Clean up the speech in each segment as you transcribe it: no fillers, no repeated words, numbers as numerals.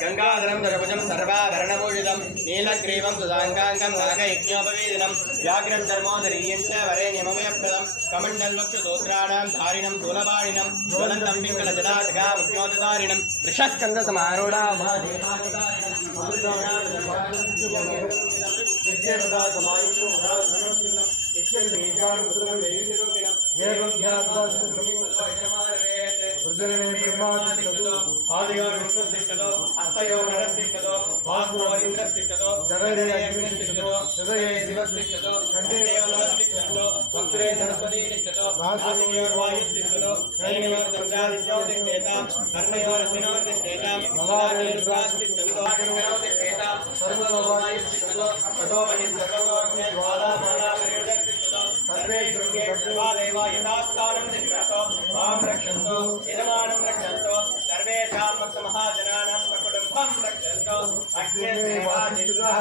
गंगाधरं दर्भुजं सर्वाभरणभूषितं नीलग्रीवं सुधाङ्गाङ्गं नागयज्ञोपवेदनं व्याघ्रं धर्मोदरीयं च वरेण्यमभयप्रदं कमण्डलवक्षसूत्राणां धारिणं दूलपाणिनं ज्वलन्तं पिङ्गलजटाटकामुद्योतधारिणं वृषस्कन्दसमारूढा सर्वे दुर्गे देवा यथास्थानं तिष्ठतो मां रक्षन्तु यजमानं रक्षन्तु सर्वेषां भक्तमहाजनानां कुटुम्बं रक्षन्तु अग्ने देवादित्युः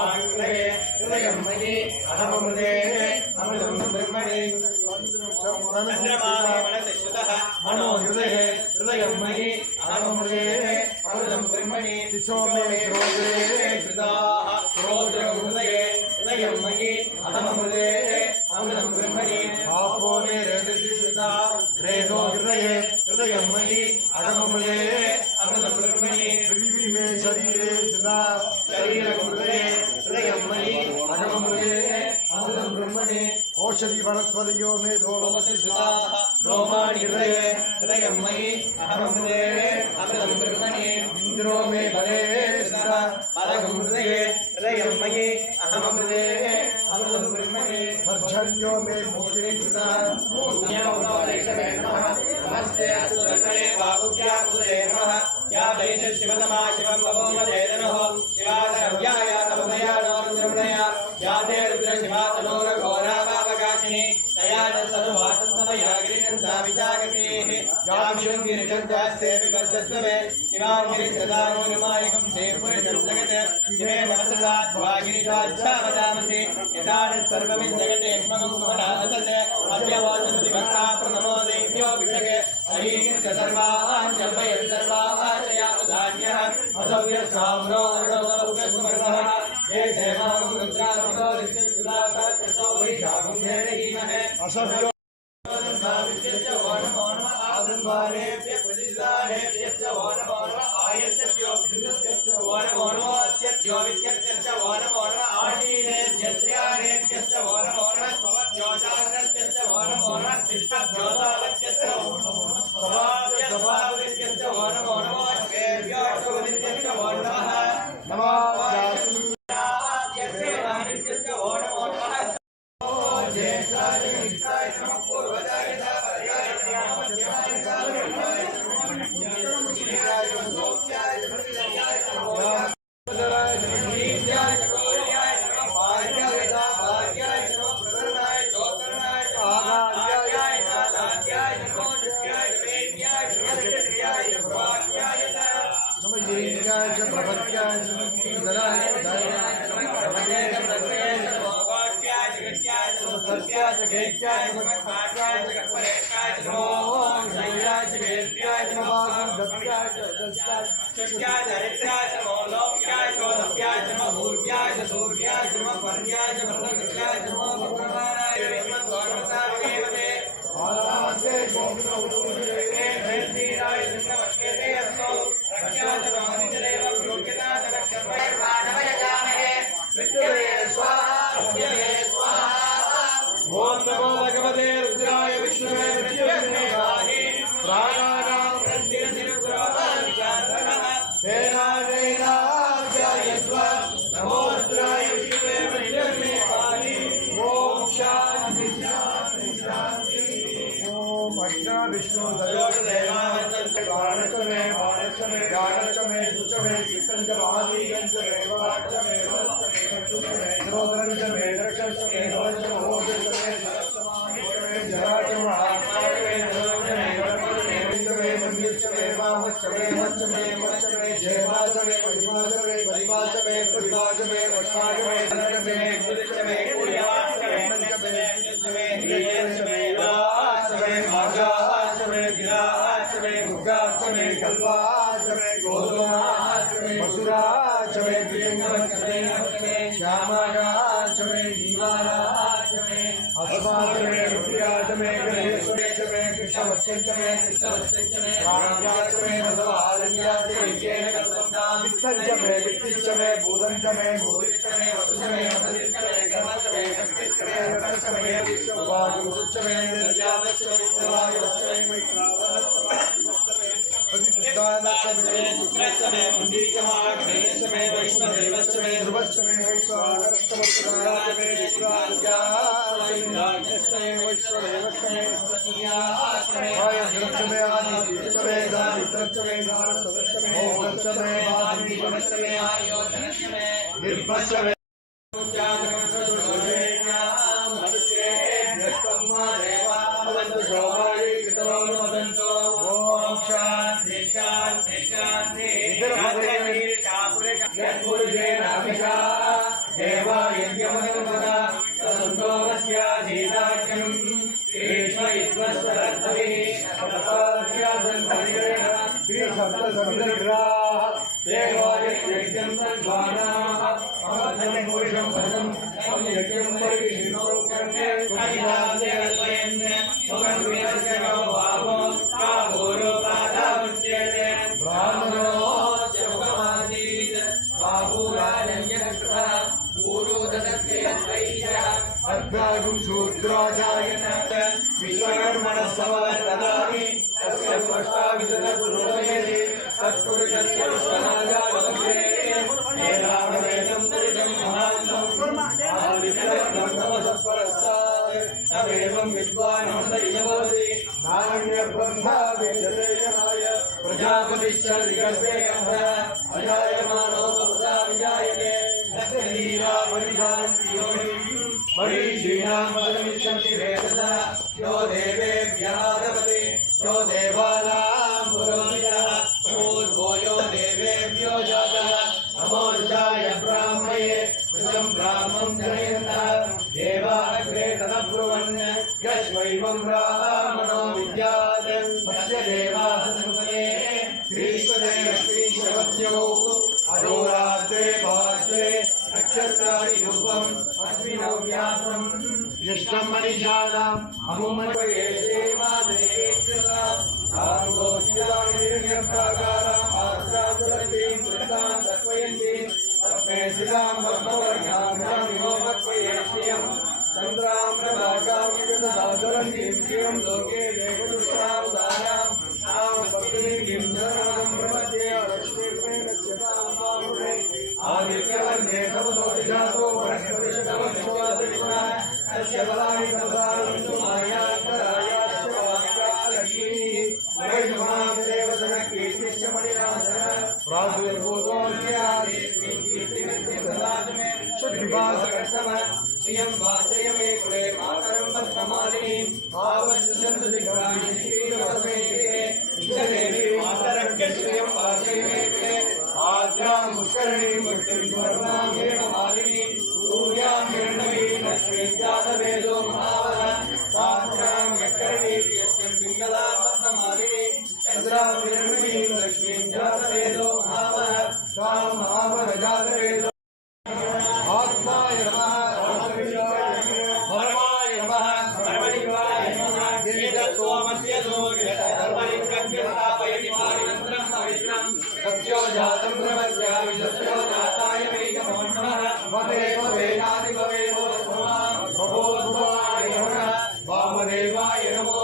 आग्नेये हृदयं मयि अहममृते अमृतं ब्रह्मणि चन्द्रमा मनसि श्रुतः मनो हृदये हृदयं मयि अहममृते अमृतं ब्रह्मणि दिशो मे क्रोधे श्रुताः क्रोधं हृदये हृदयं मयि अहममृते अमृतं ब्रह्मणि आपो मे रेतशिष्टा रेतो हृदये हृदयं मयि अहममृते अमृतं ब्रह्मणि पृथिवी मे शरीरे सदा शरीरं हृदये हृदयं मयि अहममृते अमृतं ब्रह्मणि औषधि वनस्पतयो मे दोमशिष्टाः रोमाणि हृदये हृदयं मयि अहममृते अमृतं ब्रह्मणि इन्द्रो मे बले सदा बलगं हृदये हृदयं मयि अहममृते अमृतं ब्रह्मणि वर्षण्यो मे मुक्तिं सदा नमस्ते अस्तुते वाकुभ्या कुले नमः या दैश शिवतमा शिवं भवोमजयदनः शिवादरव्याय तमया नोरुद्रमणया या ते रुद्र शिवातनोरघोरा वावगाचिनी तया न सनुवासन्तमया गिरिजं सा विशाखतेः या विशुद्धिर्गन्धास्ते विवर्धस्वे शिवां गिरिसदानुमायकं ते पुरुषं जगत् शिवे नमस्ताद्वा गिरिशाच्छा वदामसि यथा न सर्वमिन् जगते स्मगं सुमना असत् अद्यवाचन्ति भक्ता प्रणमो देव्यो विषगे अहीस्य सर्वान् जपयन् सर्वान् तया उदान्यः असव्यसाम्रो अरुणवरुगस्मरणः ये देवां रुद्रात्मको ऋषिसुदासा कृष्णो वैशाखं धेरहीमहे असव्यो आदन्वारेभ्य प्रतिदानेभ्यश्च वानवान आयस्यो वानवानोऽस्यो विद्यत्यश्च वानवान आशीनेभ्यश्च वानवान स्वमज्योजाग्रत्यश्च वानवान तिष्ठज्योतावत्यश्च स्वभाव्यस्वावृत्यश्च वानवान अस्केभ्योऽश्वविद्यश्च वानवः नमो रक्षा तेनानेनाध्यायस्व नमो रुद्राय विष्णवे वैष्णवे पाहि ओम शांति शांति शांति ओम अष्टा विष्णु देवावतंस वाणचमे वाणचमे गाणचमे सुचमे कीर्तनच महादीगंचमे वाणचमे वंचमे सुचमे द्रोदरंचमे दर्शनचमे भवंचमे होदचमे सरस्वमानिचमे जराचमे आत्माचमे धर्मचमे वरपचमे मंदिरचमे वामचमे वचमे वचमे जयवाचमे महिमाचमे महिमाचमे प्रतिभाचमे वचमाचमे धनचमे गुरुचमे कुर्याचमे मंचमे युचमे ह्रियचमे वाचमे भागाचमे गिराचमे भुगाचमे कल्वाचमे गोधुमाचमे मसुराचमे द्विजंगचमे श्यामागाचमे नीवाराचमे अस्माचमे रुद्राचमे गणेशमे कृष्णवत्संचमे कृष्णवत्संचमे रामयाचमे रसवारण्याचमे वित्तंचमे वित्तिचमे भूदंचमे भूदिचमे वसुचमे वसुचमे गमचमे शक्तिचमे रतचमे विश्ववायुचमे निर्यावचमे वायुचमे मैत्रावचमे प्रतिष्ठानचमे सुत्रचमे मुंडीचमे वैष्णवेवचमे ध्रुवचमे वैश्वानरचमे विश्वाज्ञाचमे वैश्वदेवचमे आयद्रचमे आदित्यचमे दारिद्रचमे दानसदचमे ओगचमे वादिवचमे आयोजनचमे निर्भचमे ओम शांति शांति शांति यत्पुरुषेणाभिषा देवा यज्ञमनुपदा सन्तोषस्याधीदाख्यम् कृष्णयुद्वस्वरत्वभिः तपस्यासन् परिग्रह सप्तसप्तग्राः देवायज्ञं तद्वानाः अहं पुरुषं भजं तं यज्ञं परिविष्णो कर्णे अदिनादेवयन् भगवद्गीतायो भावो काभूरो पादामुच्यते ब्राह्मणोश्च मुखमासीत् बाहुराजन्यकृतः पूरो ददस्ते वैश्यः अद्भागं शूद्राजायत विश्वकर्मणः समवर्तदामि तस्य स्पष्टाविदलपुरोमेति तत्पुरुषस्य विश्वनाजावक्षेते एतावदेतं पुरुषं महान्तम् आविदलब्रह्मसत्परस्तात् तमेवं विद्वान् दैववति नान्यब्रह्मा विद्यते जनाय प्रजापतिश्च दिगर्भे गन्धः अजायमानो पुरुषा विजायते तस्य लीला परिजानन्ति योनिम् मरीषीणां पदमिच्छन्ति वेदसः यो देवेभ्यः दपति यो देवानां पुरोहितः पूर्वो यो देवेभ्यो जातः नमोर्जाय ब्राह्मये कृतं ब्राह्मं जनयन्तः देवा अग्रे तदब्रुवन् यस्मैवं ब्राह्मणो विद्यात् तस्य देवाः संसदे श्रीश्वदेवश्रीशवत्यो अहोरात्रे पार्श्वे नक्षत्राणि रूपम् अस्मिन् व्यासम् यष्टं मनीषाणाम् अमुमन्वये मादेश्वरा आङ्गोषितानिर्यप्राकाराम् आस्राजुलतीं वृत्तां तत्त्वयन्तीं तस्मै शिलां ब्रह्मवर्गाभ्यां विभोमत्वये श्रियम् चन्द्रां प्रभागां विगतदाज्वलन्तीं श्रियं लोके देवदुष्टावदानाम् तां भक्तिं शरणं प्रपद्ये लक्ष्मीर्मेण स्यतां पामुरे आदित्यवर्णे तपसोऽधिजातो वनस्पतिशतवक्षोऽधिगुणः तस्य बलानि प्रसारन्तु मायान्तरायाश्च वाक्यालक्ष्मीः वैष्णवां देवजनकीर्तिश्च मणिनाथः शुद्धिभासकर्तमः श्रियं वासय मे कुले मातरं वर्तमालिनीम् आवश्यन्तु दिग्राहिणीवस्मै गृहे इच्छदेवी मातरस्य श्रियं वासय मे कुले आद्यां पुष्करणीं पुष्टिं वर्मां हेममालिनीं सूर्यां हिरण्मयीं लक्ष्मीं जातवेदो महावः पात्रां यत्करणीं यस्मिन् पिङ्गलां पद्ममालिनीं चन्द्रां हिरण्मयीं लक्ष्मीं जातवेदो महावः तां महावरजातवेदो आत्माय नमः परमाय नमः परमलिंगाय नमः वेदसोमस्य सूर्यः सर्वलिङ्गस्य स्थापयति पारियन्त्रं पवित्रं सत्यो जातं ब्रह्मस्य विदुष्यो जाताय वै नमो नमः भवेव वेदादि भवेवो भवोद्भवाय नमः वामदेवाय नमो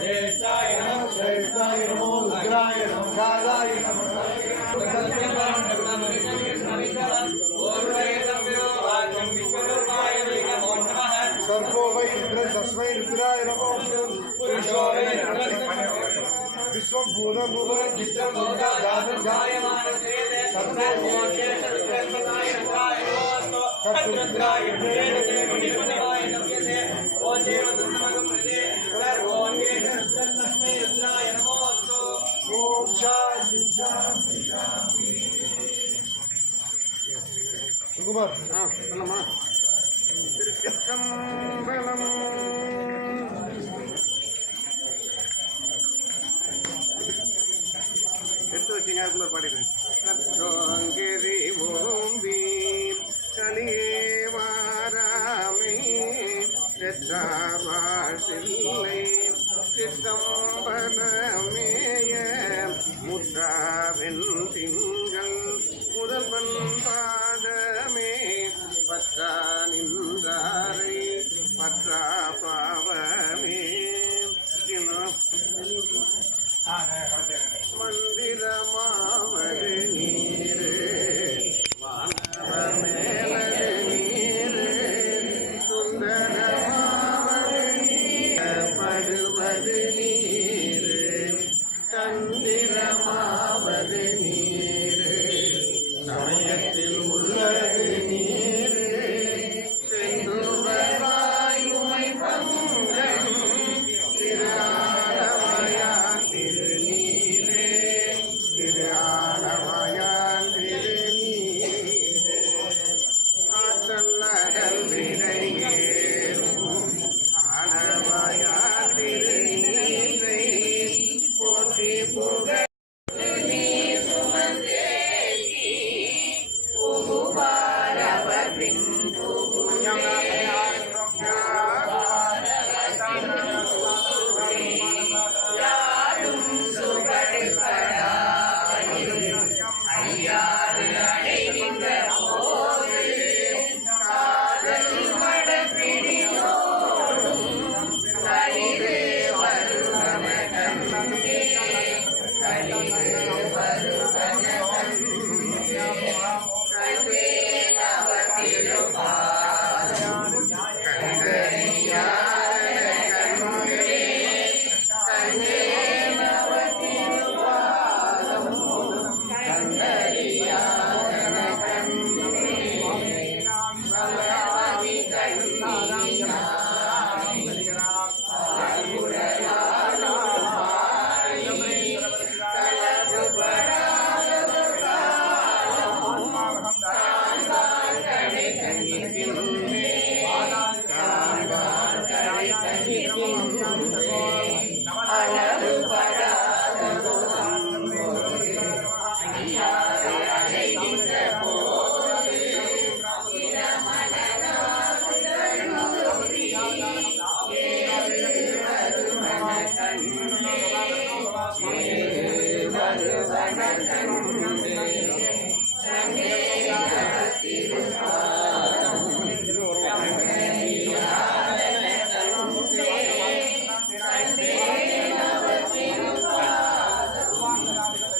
ज्येष्ठाय नमः श्रेष्ठाय नमो रुद्राय नमः कालाय नमः मित्रं बहुधा जातं जायमानस्येते सर्वोच्चेष रुद्रस्वताय नमः नमोऽस्तु तद्रुद्राय नमः मुनिपदवाय नमः ओचे वसन्तमगं प्रदे सर्वोच्चेष रुद्रस्मै रुद्राय नमोऽस्तु ओम शांति शांति सुकुमार சொல்லமா திருச்சிற்றம்பலம் எடுத்து வச்சுங்க அதுக்குள்ள பாடிடுறேன் கற்றோங்கிரி ஓம்பி கலியே வாராமே பெற்றாவாசில்லை சித்தம்பலமேய முற்றாவென் திங்கள் முதல்வன் பாதமே பற்றா நின்றாரை பற்றா பாவமே மந்திரமாவது நீரு வானவர் மேலது நீரு சுந்தரமாவது படுவது நீரு தந்திரமாவது நீரு சமயத்தில் உள்ளது நீரு சென்றுவராயுமை பங்கன் திரு ஆலவாயான் திருநீரே திரு ஆலவாயான் திருநீரே ஆற்றல் விடையேறும் ஆலவாயான் திருநீரை போற்றி புகழ்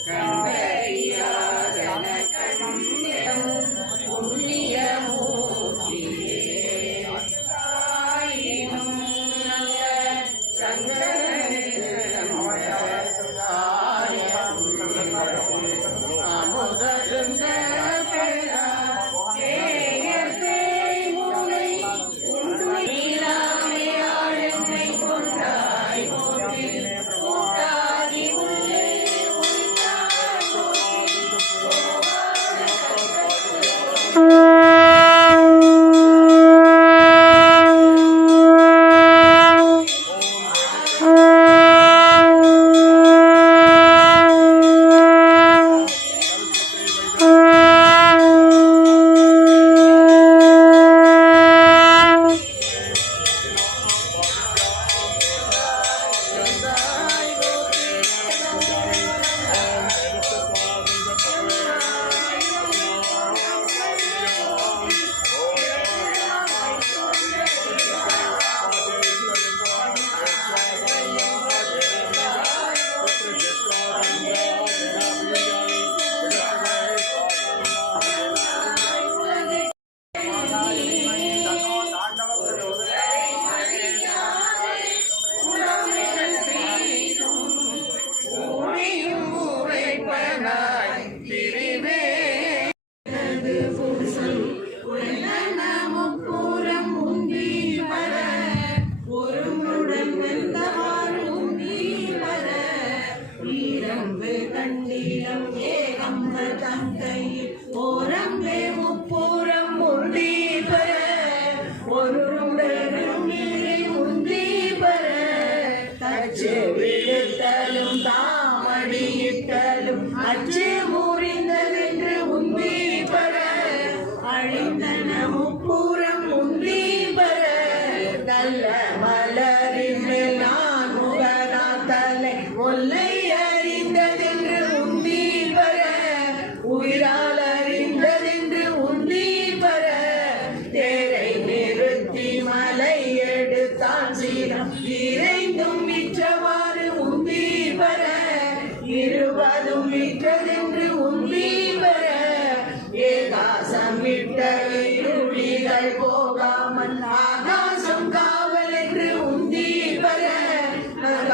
கண்டறியாத கையில் ஓரம்பே முப்புறம் உந்தி பெற ஒரு நீரை உந்தி பெற தச்சு விழுத்தலும் தாமடியிட்டலும் அச்சு முறிந்ததென்று உந்தி பெற அழிந்தன முப்புறம் உந்தி பெற நல்ல மலரின் மேல் நான் முகனா தலை ஒல்லை அறிந்ததென்று உந்தி பெற உயிரால் அறிந்ததென்று உந்தி பெற தேரை நிறுத்தி மலை எடுத்தான் சீரம் இறைந்தும் விற்றவாறு உந்தி பெற இருவதும் விற்றதென்று உந்தி பெற ஏகாசம் விட்ட இருளிகள் போகாமல் ஆகாசம் காவல் என்று உந்தி பெற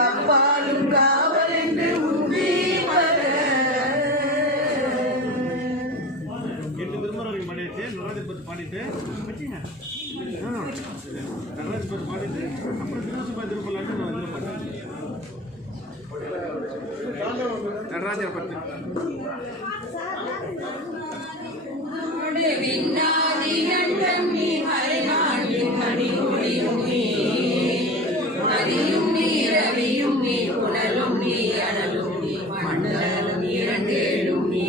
அப்பாலும் காவல் என்று உந்தி பெற எட்டு திருமுறைகள் பாடிட்டு நுராதிபதி பாடிட்டு வச்சுங்க நுராதிபதி பாடிட்டு அப்புறம் திருவசபா திருப்பலாட்டு நான் இதில் பண்ணேன் நடராஜர் பட்டு விண்ணாதிகண்டம் நீ மறைநாளின் மணிமொழியும் நீ மதியும் நீ ரவியும் நீ புனலும் நீ அனலும் நீ மண்டலும் இரண்டேழும் நீ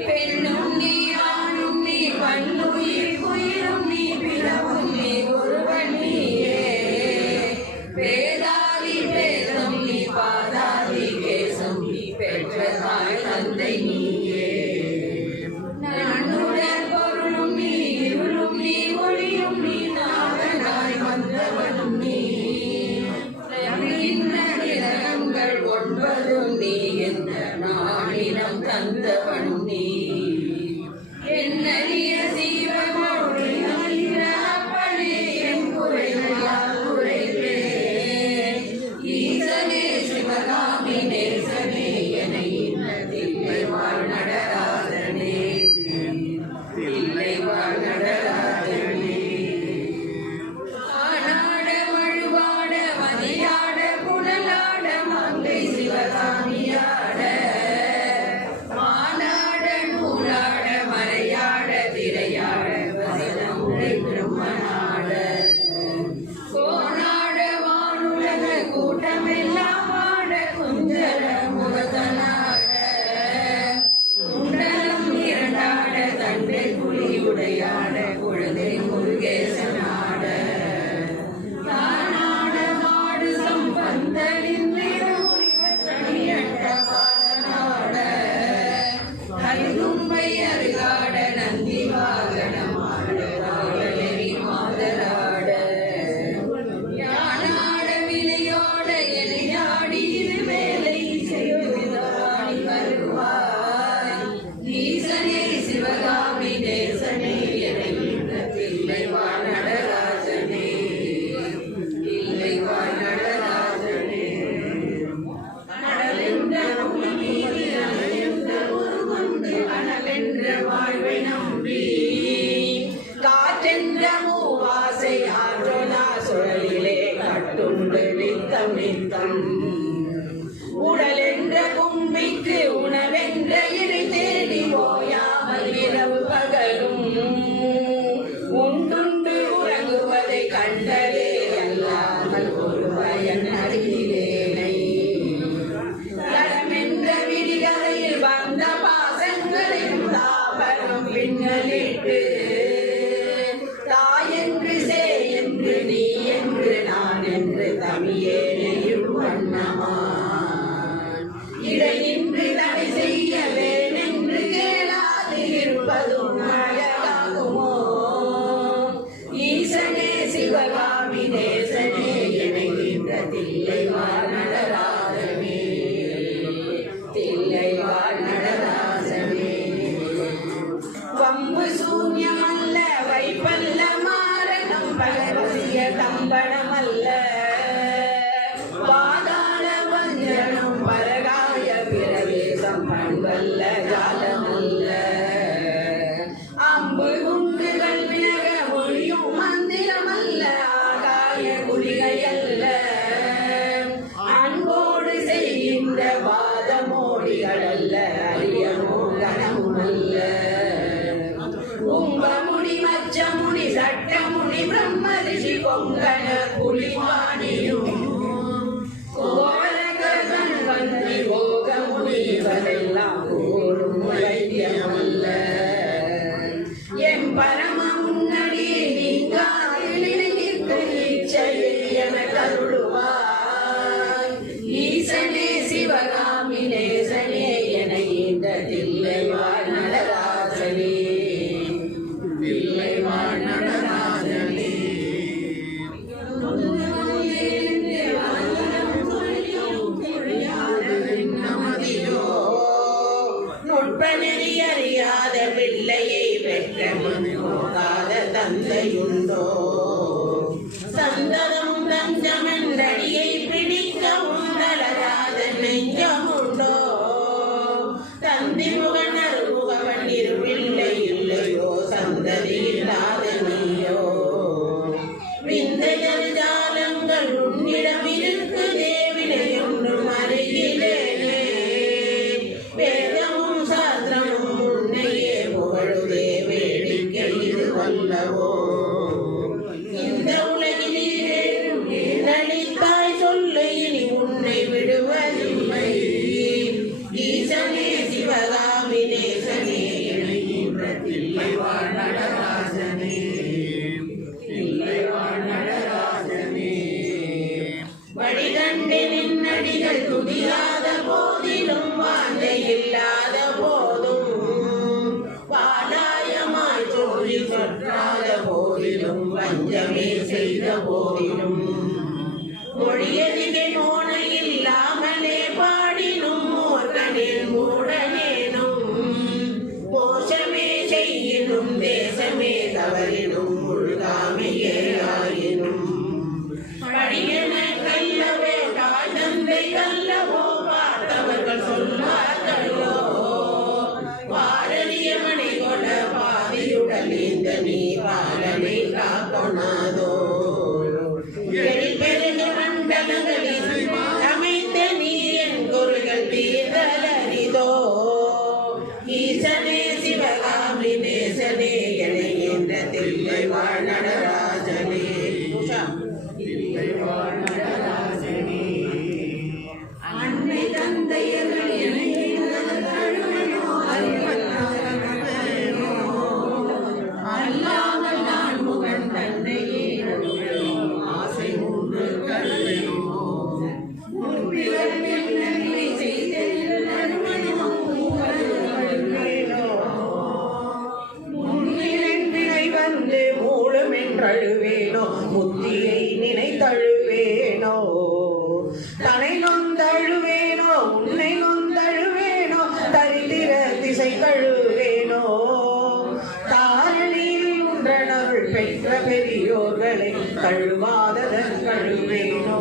பெண்ணும் நீ ஆணும் நீ பல்லுயிர் உயிரும் நீ பிறவும் நீ ஒருவன் நீயே வேதாதி வேதம் நீ பாதாதி கேசம் நீ பெற்ற தாய் தந்தை நீயே நன்னுடல் பொருளும் நீ இருளும் நீ ஒளியும் நீ நாகனாய் வந்தவனும் நீ நிறங்கள் ஒன்பதும் நீ என்ற நாளினம் தந்தவனும் நீ என்னறிய சீவமொழி அப்பனே என் குறையால் குறைவே ஈசனே சிவகாமி நேசனே என தில்லை வாழ் நடராஜனே தில்லை வாழ் நடராஜனே ஆனாட மழுவாட மதியாட புனலாட மங்கை சிவகாமியாட மானாட நூலாட மறையாட திரையாட வசனமுறை பிரம்மனாட கோனாட வானுலக கூட்டமெல்லாம் ஆட குஞ்சர முகத்தனாட குண்டலம் இரண்டாட தண்டை புலியுடையாட குழந்தை முருகேசனாட தானாட மாடு சம்பந்தனின் பாலனாட கல்கும்பை அருகாட நந்தி வாகனமாட காவலரி மாதராட யானாட வினையோட எனையாடி இது வேலை செய்யுதாடி வருவாய் ஈசனே சிவகாமி நேசனே என தில்லை வாழ் நடராஜனே தில்லை வாழ் நடராஜனே அடலென்ற மீது அனலென்ற உருவந்து அனலென்ற வாழ்வை நம்பி காற்றென்ற மூவாசை ஆற்றொலா சுழலிலே கட்டுண்டு நித்தம் நித்தம் உடலென்ற கும்பிக்கு உணவென்ற இறை தேடி கொங்கண புலிமானியும் கோவலர்கள் வந்து போக முனிவரெல்லாம் கூறும் வைத்தியமல்ல என் பரம முன்னடி நீங்காதிலிருந்து இச்சையை என கருளுவாய் ஈசனே சிவகாமி நேசனே என இந்த தில்லை வாழ் நடராஜனே தில்லை வாழ் நடராஜனே நுட்பநெறி அறியாத பிள்ளையை பெற்ற போகாத தந்தையுண்டோ சந்ததம் தஞ்சமென்றடியை பிடிக்க உண்டலராத நெஞ்சமுண்டோ தந்தி முகன் அருமுகவன் இரு பிள்ளை இல்லையோ சந்ததி இல்லாத நீயோ விந்தையர் ஜாலங்கள் உன்னிடம் இருக்கு தேவினை ஒன்றும் அருகிலேனே வேதமும் சாஸ்திரமும் உன்னையே புகழுதே வேடிக்கை இது வல்லவோ இந்த உலகிலே நலித்தாய் சொல்ல இனி உன்னை விடுவதில்லை ஈசனே சிவகாமி நேசனே என்ற தில்லை வாழ் நடராஜனே தில்லை வாழ் நடராஜனே வழிகண்டு நின்னடிகள் துதியாத போதிலும் வாந்தை இல்லாத போதும் வாடாயமாய் தோழி சொற்றாத போதிலும் வஞ்சமே செய்த போதிலும் மொழியதிகை மோன இல்லாமலே பாடினும் மூர்க்கனில் மூடனேனும் மோசமே செய்யினும் தேசமே தவறினும் முழுகாமையே ஆயினும் படியன கல்லவே தாழ்ந்தந்தை கல்லவோ பார்த்தவர்கள் சொல்வார்களோ பாரதியமனை கொண்ட பாதியுடல் இந்த நீ பாலனை காக்கொணாதோ பெருகு மண்டலங்களில் அமைத்த நீ என் குருகள் தீர்தலரிதோ ஈசனே சிவகாமி நேசனே என என்ற தில்லை வாழ் நடராஜனே தில்லை வாழ் நடராஜனே அன்னை தந்தையர்கள் அல்லாமல் நான் முகன் தந்தையே ஆசை மூன்று கருவேனோ வந்து மூடும் என்றழுவேனோ முத்தியை நினைத்தழுவேனோ தனை நொந்தழுவேனோ உன்னை நொந்தழுவேனோ தரித்திர திசை கழுவேனோ தாரணியில் உன்றனருள் பெற்ற பெரியோர்களை கழுவாததன் கழுவேனோ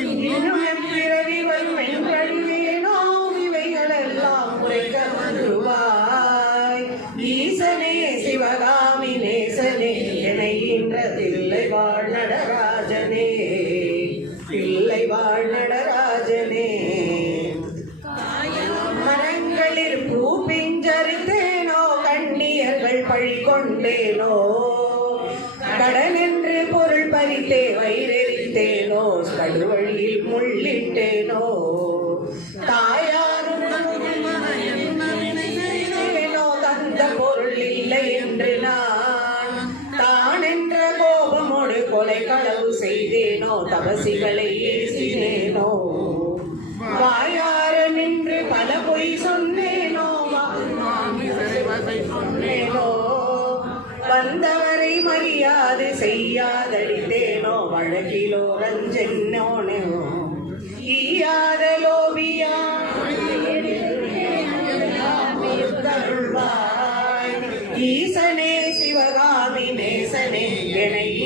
இன்னும் எப்பிறவி வரும் என்றழுவேனோ இவைகளெல்லாம் உரைக்க வருவாய் ஈசனே சிவகாமி நேசனே என்ற தில்லை வாழ் நடராஜனே தில்லை வாழ் நடராஜனே மரங்களில் பூ பிஞ்சறிந்தேனோ கண்ணியர்கள் பழி கொண்டேனோ கடன் என்று பொருள் பறித்தே வயிறெறித்தேனோ கடுவழியில் முள்ளிட்டேனோ தாயாரும் தந்த பொருள் இல்லை என்று நான் தான் என்ற கோபமோடு கொலை களவு செய்தேனோ தபசிகளை ஏசினேனோ வாயார நின்று பல பொய் சொன்னேனோ சொன்னேனோ வந்தவரை மரியாதை செய்யாதடித்தேனோ வழக்கிலோ ரஞ்சென்னோனோ ஈயாத லோபியா ஈசனே சிவகாமி நேசனே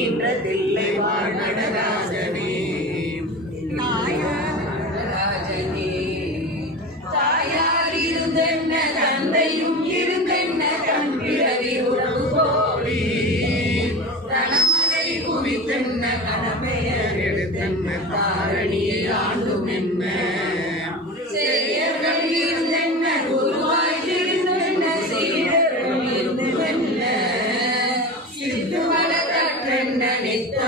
என்ற தில்லை வாழ் நடராஜனே தாயார் இருந்தென்ன தந்தையும் இருந்தென்ன கண் பிறவி உறவு கோடி தனமனை குவித்தென்ன கணபெயர் எடுத்தென்ன தாரணியை ஆண்டும் என்ன சேயர்கள் இருந்தென்ன குருவாய் திருந்தென்ன சீடர்கள் இருந்தென்ன சித்து வளர்த்தென்ன நித்த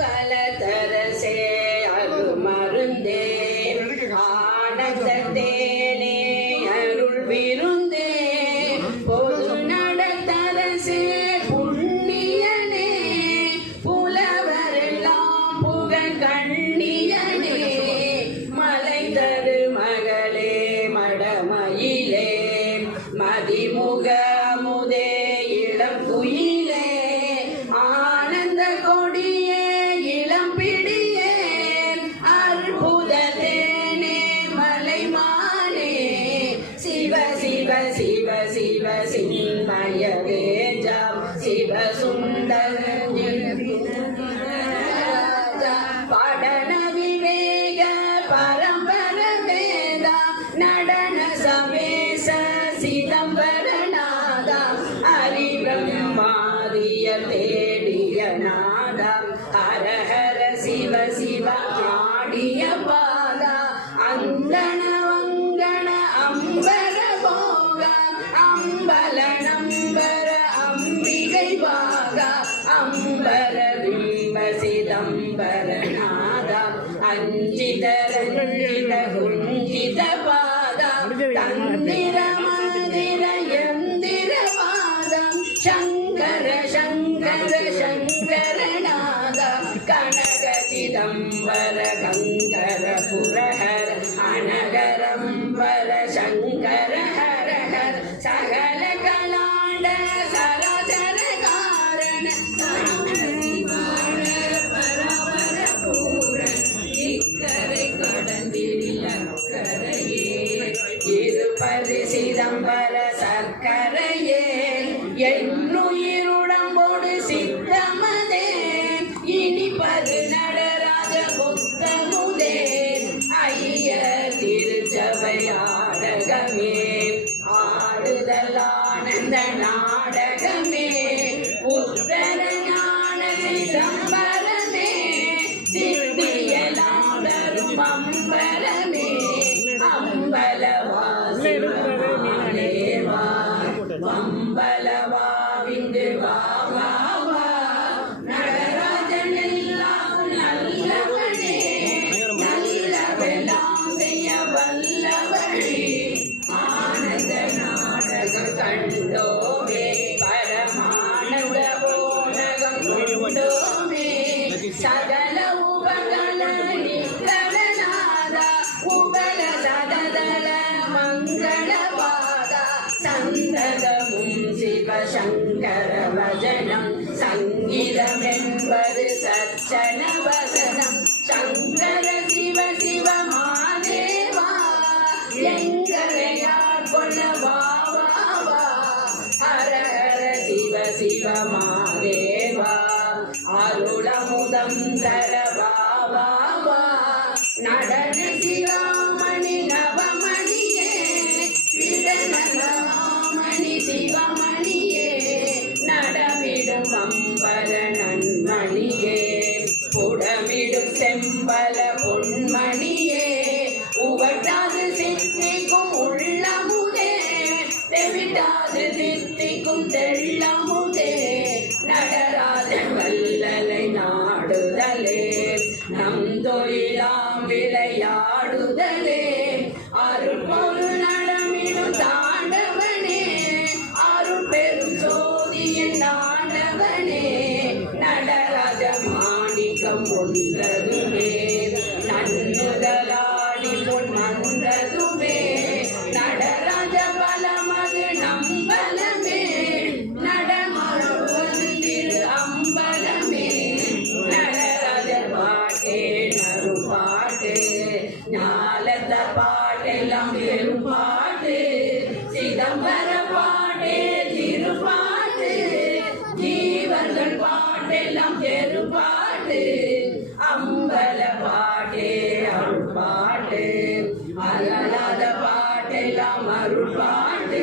பலதரசே அருள் மருந்தே ஆனந்தத்தேனே அருள் விருந்தே பொது நடத்தரசே புண்ணியனே புலவரெல்லாம் புகழ் கண்ணியனே மலை தரு மகளே மடமயிலே மதிமுக முதே இளம் குயிலே ஆனந்த கொடியே இளம் பிடியே அற்புத தேனே மலைமானே சிவ சிவ சிவ சிவ சின்மய வேஜம் சிவ சுந்தர படன விவேக பரம்பர வேத நடன சமேச சிதம்பரநாதா ஹரிபிரம்மாதிய தேடிய நாதா ஹர ஹர சிவ சிவ ஆடிய பாதா அந்தன வங்கன அம்பர போக அம்பல நம்பர அம்பிகை பாகா அம்பர பிம்ப சிதம்பரநாதா அஞ்சித ரஞ்சித குஞ்சித பாதா தந்திர மந்திர யந்திர பாதம் சங்கர சங்கர சங்கரநாதா கனக சிதம்பர கங்கர புரஹர அனகரம்பர சங்கர ஹர ஹர சகல கலாண்ட சரசர காரண பரவர பூர இக்கரை கடந்தில் அக்கரையே இருப்பது சிதம்பர சர்க்கரையே என்னுயிருடம்போடு சித்தமதே இனிப்பது நடராஜ புத்தமுதே ஐய திருச்சபை ஆடகமே ஆடுதல் ஆனந்த நாடகமே உத்தர ஞான சிதம்பரமே சித்தியலாம் தரும் அம்பரமே அம்பலவாசிவா அம்பலவா விந்து வா வா வா நடராஜன் எல்லாம் நல்லவனே நல்லவெல்லாம் செய்ய வல்லவனே ஆனந்த நாடகம் கண்டோமே பரமானந்த போனகம் கொண்டோமே சகல உபகல நிகழநாதா உபல சததல மங்களவாதா சந்ததமும் சிவசங்கர வஜனம் சங்கீதம் என்பது சச்சன வசனம் சங்கர சிவ சிவ மாதேவா எங்களையார் கொள்ள வா வா வா ஹர ஹர சிவ சிவ மாதேவா அருளமுதம் தர வா வா வா நடன சிவாமணி நவமணியே சிதனமணி சிவமணியே நடமிடும் அம்பல நன்மணியே புடமிடும் செம்பல பொன்மணியே உவட்டாது சித்திக்கும் உள்ளமுதே தெவிட்டாது தித்திக்கும் தெள்ளமுதே நடராஜ வல்லலை நாடுதலே நம் தொழிலாம் விளையாடுதலே அருள் பொருள் நடமிடும் தாண்டவனே அருள் பெரும் சோதியின் தாண்டவனே நடராஜ மாணிக்கம் ஒன்றதுமே நன்னுதலாடி பொன் மன்றதுமே நடராஜ பலமது நம்பலமே நடமாடுவது திரு அம்பலமே நடராஜ பாட்டே நறுபாட்டு ஞாலத்த பாட்டெல்லாம் பெரும்பாட்டு சிதம்பர பாட்டே திருப்பாட்டு ஜீவர்கள் பாட்டெல்லாம் பெரும்பாட்டு அம்பல பாட்டே அருள் பாட்டு அலலாத பாட்டெல்லாம் அருள் பாட்டு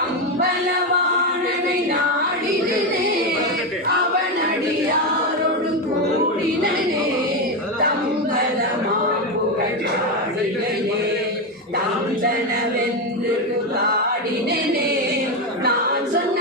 அம்பலவானவை நாடினே அவன் அடியாரோடு கூடினே தம்பலமா புகழ் பாடினே தாந்தனவென்று பாடினே நான் சொன்ன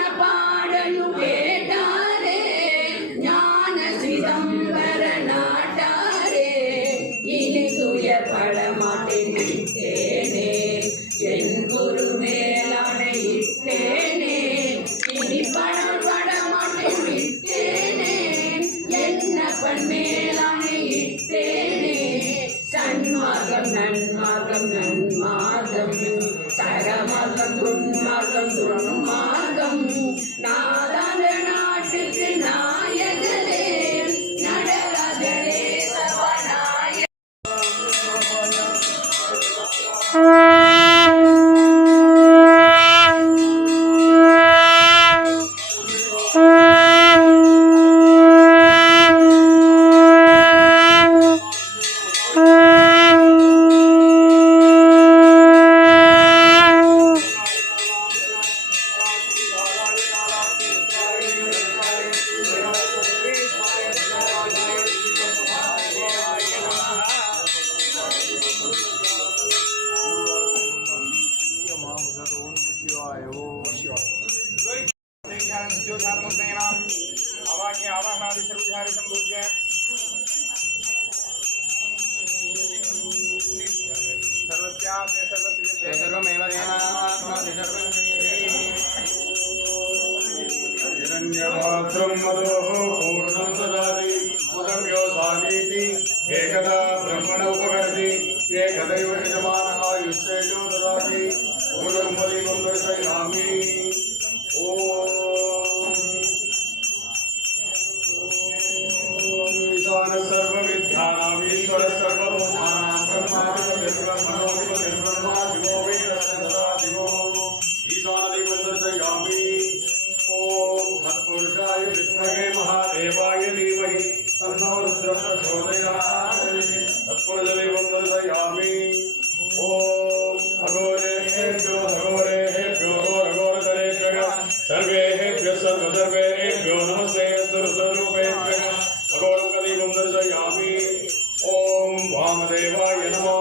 सर्वजाति सर्वधारि संभूज्य सर्वस्याप्ते सर्वसिद्धे सर्वमेव देनात्मादि सर्वं क्रियते हिरण्यपात्रं मदोः पूर्णं ददाति मुदव्योसानीति एकदा ब्रह्मण उपकरति एकदैव यजमानः युष्येजो ददाति पूर्णं दर्शयामि ईशान सर्वविद्यानाम् ईश्वर सर्वभूतानां ब्रह्मादिपतिर्ब्रह्मणोऽधिपतिर्ब्रह्मा दिवो वै दिवो ईशानदेव दर्शयामि ओम सत्पुरुषाय विद्महे महादेवाय धीमहि तन्नो रुद्रः प्रचोदयात् तत्पुरुषदेवं दर्शयामि ओम अघोरेभ्यो घोरघोरेभ्यः सर्वेभ्यः सर्वसर्वेभ्यो नमस्ते रुद्ररूपेभ्यः अघोरं कदेवं दर्शयामि ओम वामदेवाय नमो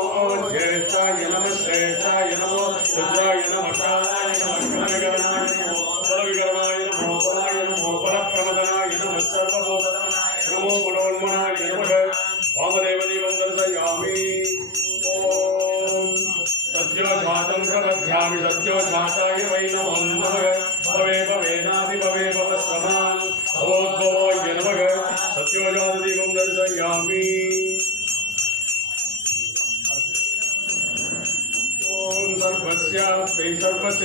ज्येष्ठाय नमः श्रेष्ठाय नमो रुद्राय नमः कालाय नमः कनकगणाय नमो बलविकरणाय नमो बलाय नमो बलप्रमदनाय नमः सर्वभूतनाय नमो मनोन्मनाय नमः वामदेवदेवं दर्शयामि ओम सत्योजातं प्रपद्यामि सत्योजाताय वै नमो नमः भवे भवेनादि भवे भवस्वमान् भवोद्भवाय नमः सत्योजातदेवं दर्शयामि ओम सर्वस्य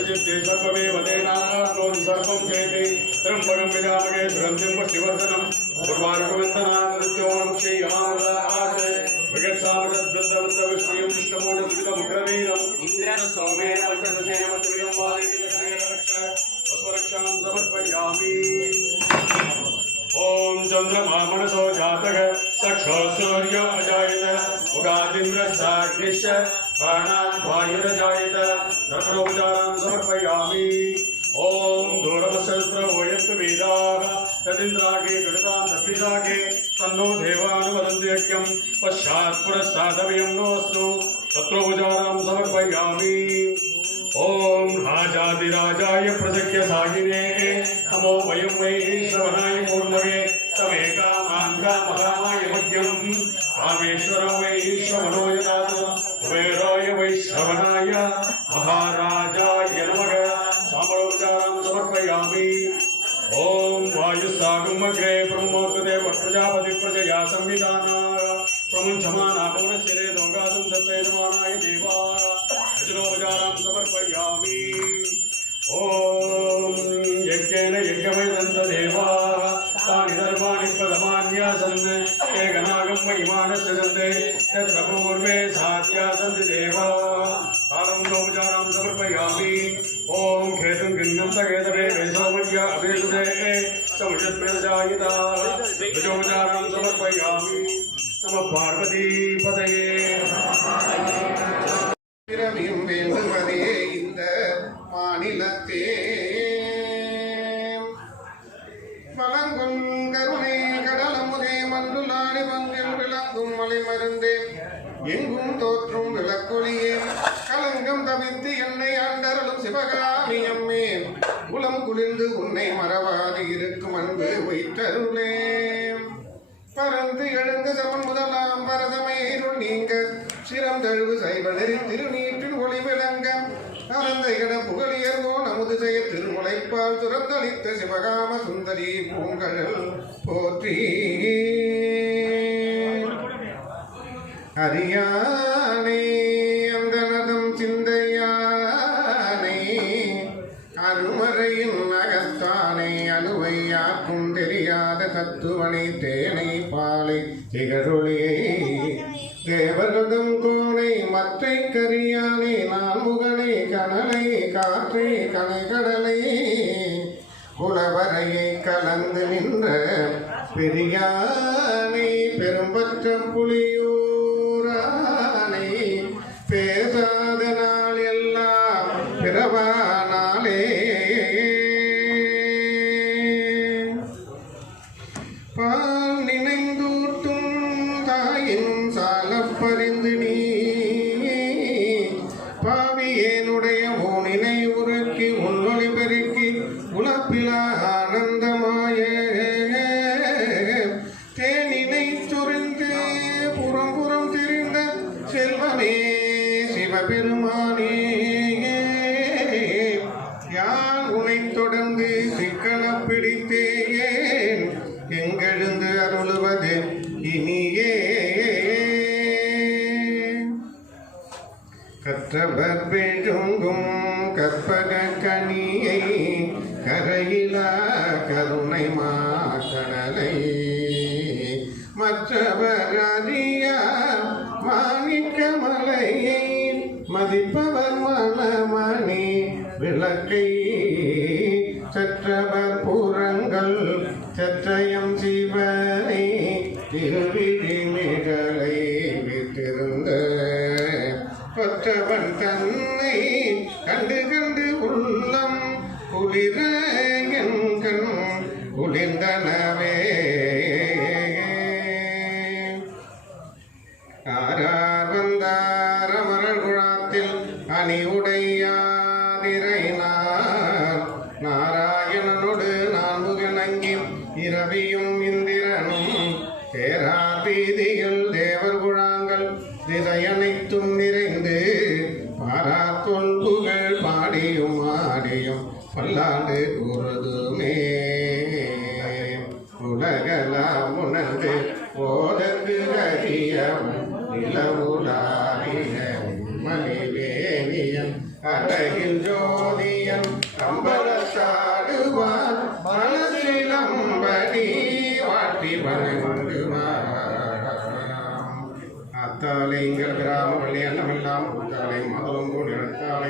चित्ते सर्वमेव तेनाप्नोति सर्वं चेति त्र्यम्बकं यजामहे सुगन्धिं पुष्टिवर्धनं उर्वारुकवन्दनां मृत्योर्मुक्षीयमामृतात् विगत्सामृतद्वन्द्वविष्णुं विष्णुमूढसुखितमुग्रवीरम् इन्द्रेण सोमेन वचनसेन वचमिदं वादिरक्षां समर्पयामि ओम चंद्रमा मनसो जातः सक्षो सूर्यो अजायत उगादिन्द्रस्साग्निश्च प्राणान् वायुरजायत दर्पणोपचारान् समर्पयामि ओम दूरवसहस्रो यत् वेदाः तदिन्द्रागे कृतान् तद्विदागे तन्नो देवानुवदन्ति यज्ञं पश्चात् पुरस्तादव्यं नोऽस्तु तत्रोपचारान् समर्पयामि ओम राजाधिराजाय प्रसख्य सागिने नमो वयं वै श्रवणाय मूर्धवे तमेकामाङ्गामहामाय मध्यं कामेश्वर वै श्रवणो यदात् कुबेराय वै श्रवणाय महाराजाय नमः साम्बरोपचारान् समर्पयामि ओम वायुस्सागमग्रे ब्रह्मोत्देव प्रजापति प्रजया संविधानाय प्रमुञ्चमाना पवनश्चरे दोगादं दत्तयजमानाय देवाय यज्ञोपचारान् समर्पयामि ओम यज्ञेन यज्ञमयदन्त देवाः तानि धर्माणि प्रथमान्यासन् एकनागं महिमानश्चरन्ते यत्र पूर्वे सात्यासन्ति देवाः कालमुण्डोपचारान् समर्पयामि ओम खेतुं किन्नं तगेतरे वैसौमर्य अभिषुदे समुषत्प्रजायिताः विजोपचारान् समर्पयामि नमः पार्वतीपतये பிறவியும் வேண்டுவதே இந்த மாநிலத்தே மலங்கொங்கருணை கடலமுதே மன்றுளாடி பங்கில் விளங்கும் மலை மருந்தே எங்கும் தோற்றும் விளக்கொளியே களங்கம் தவிர்த்து என்னை ஆண்டருளும் சிவகாமி அம்மே உளம் குளிர்ந்து உன்னை மறவாது இருக்கும் அன்பு வைத்தருளே பறந்து எழுந்து சமன் முதலாம் பரதமேருள் நீங்க சிரம் தழுவு சைவநெறி திருநீற்றின் ஒளி விளங்க அறந்தைகட புகழியர்கோ நமுது செய்ய திருமுலைப்பால் துறந்தளித்த சிவகாம சுந்தரி பூங்கழல் போற்றி அறியானே அந்தனதம் சிந்தையானே அருமறையின் அகத்தானே அலுவை யாக்கும் தெரியாத தத்துவனை தேனை பாலை திகழொளியே தேவர்கதம் கோனை மற்றை கரியானே நான்முகனை கனலை காற்றை கனைகடலை குலவரையை கலந்து நின்ற பெரியானை பெரும்பற்ற புலியூரானை பேசாத நாள் எல்லாம் பிறவானாலே பால் நினைந்தூட்டும் தாயின் சாலப்பறிந்து நீ பாவியேனுடைய ஊனினை உருக்கி உன்னொளி பெருக்கி உலப்பில ஆனந்தமாய கற்பெழுங்கும் கற்பக கனியை கரையிலா கருணை மாக்கடலை மற்றவர் அறியா மாணிக்க மலையை மதிப்பவர் மனமணி விளக்கை சற்றவர் புறங்கள் சற்றயம் சிவனை திருவிழிமிகளை விட்டிருந்த கொற்றவன் தன்னை கண்டு கண்டு உள்ளம் குளிர என் கண் குளிர்ந்தனவே ஆரார் வந்தார் அமரர் குழாத்தில் அணிவுடையாதிரைனார் நாராயணனோடு நான்முகனங்கி இரவியும் இந்திரனும் தேரார் வீதியில் தேவர் குழாங்கள் திசையனைத்தும் நிறைந்து பாரார் தொல்புகள் பாடியும் ஆடியும் பல்லாண்டு கூறுதுமே உலகலாம் உணர்ந்து போதற்கு அறியம் நிலவுலாரிய மணிவேணியன் அழகில் ஜோதியன் கம்பளத்தாடுவார் மனசிலம்படி வாட்டி வணங்குவார் அத்தாலை எங்கள் கிராம வள்ளி அன்னமெல்லாம் உத்தாலை மதலும் கூட இடத்தாலை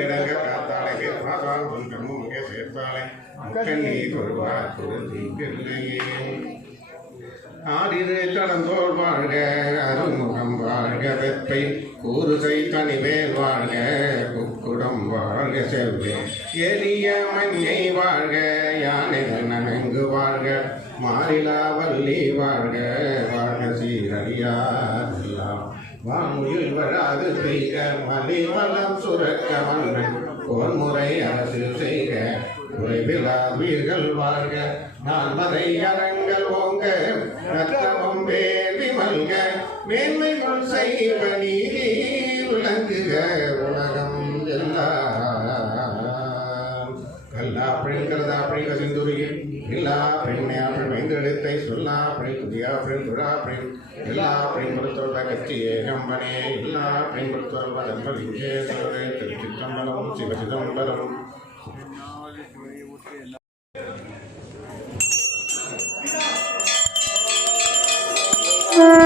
இடங்க காத்தாலை வேற்பாதால் உன் கண்மும் முகே சேர்த்தாலை முக்கண்ணி தொழுவார் குருதி பிள்ளையே ஆதிரு கடந்தோர் வாழ்க அருமுகம் வாழ்க வெப்பை கூறுசை தனிவேல் வாழ்க குக்குடம் வாழ்க செல்வே எரிய மஞ்சை வாழ்க யானைகள் நனங்கு வாழ்க மாறிலா வள்ளி வாழ்க வாழ்க சீரடியாரெல்லாம் வாமுயில் வராது செய்க மலிவலம் சுரக்க மன்னன் கோன்முறை அரசு செய்க குறைவிலா வீர்கள் வாழ்க நான் மறை அரங்கள் ஓங்க ரத்தமும் வேள்வி மல்க மேன்மை முள் செய்வ நீதி விளங்குக உலகம் எல்லாம் கல்லா பிழைக்கிறதா பிழைக்க சிந்துரியில் இல்லா பிழைமையா பிழைந்தெடுத்தை சொல்லா பிழை புதியா பிழை துரா பிழை எல்லா பிழைமுறுத்தொல்வ கட்சி ஏகம்பனே எல்லா பிழைமுறுத்தொல்வ தம்பலிங்கே திருச்சிற்றம்பலம் சிவசிதம்பரம் Thank you.